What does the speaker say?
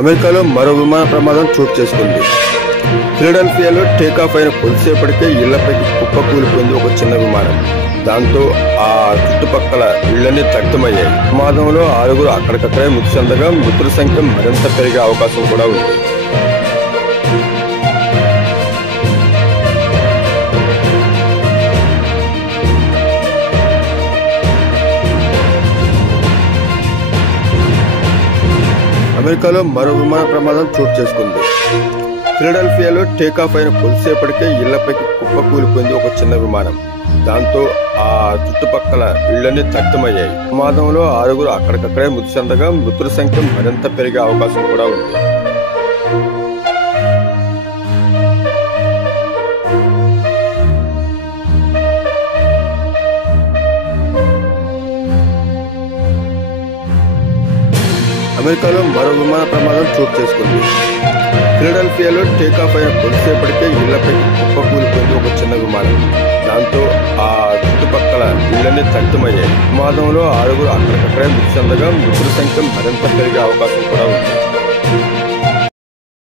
అమెరికాలో మరో విమాన ప్రమాదం చోటు చేసుకుంది. ఫిలడెల్ఫియాలో టేకాఫ్ అయిన కొద్దిసేపటికే ఇళ్లపైకి కుప్పకూలిపోయింది ఒక చిన్న విమానం. దాంతో ఆ చుట్టుపక్కల ఇళ్లన్నీ దగ్ధమయ్యాయి. ప్రమాదంలో 6 అక్కడికక్కడే మృతి చెందగా మృతుల సంఖ్య మరింత పెరిగే అవకాశం కూడా ఉంది. అమెరికాలో మరో విమాన ప్రమాదం చోటు చేసుకుంది. ఫిలడెల్ఫియాలో టేకాఫ్ అయిన కొద్దిసేపటికే ఇళ్లపైకి కుప్పకూలిపోయింది ఒక చిన్న విమానం. దాంతో ఆ చుట్టుపక్కల ఇళ్లన్నీ దగ్ధమయ్యాయి. ప్రమాదంలో 6 అక్కడికక్కడే మృతి చెందగా మృతుల సంఖ్య మరింత పెరిగే అవకాశం కూడా ఉంది. అమెరికాలో మరో విమాన ప్రమాదం చోటు చేసుకుంది. ఫిలడెల్ఫియాలో టేకాఫ్ అయిన కొద్దిసేపటికే ఇళ్లపైకి కుప్పకూలిపోయింది ఒక చిన్న విమానం. దాంతో ఆ చుట్టుపక్కల ఇళ్లన్నీ దగ్ధమయ్యాయి. ప్రమాదంలో 6 అక్కడికక్కడే మృతి చెందగా మృతుల సంఖ్య మరింత పెరిగే అవకాశం కూడా ఉంది.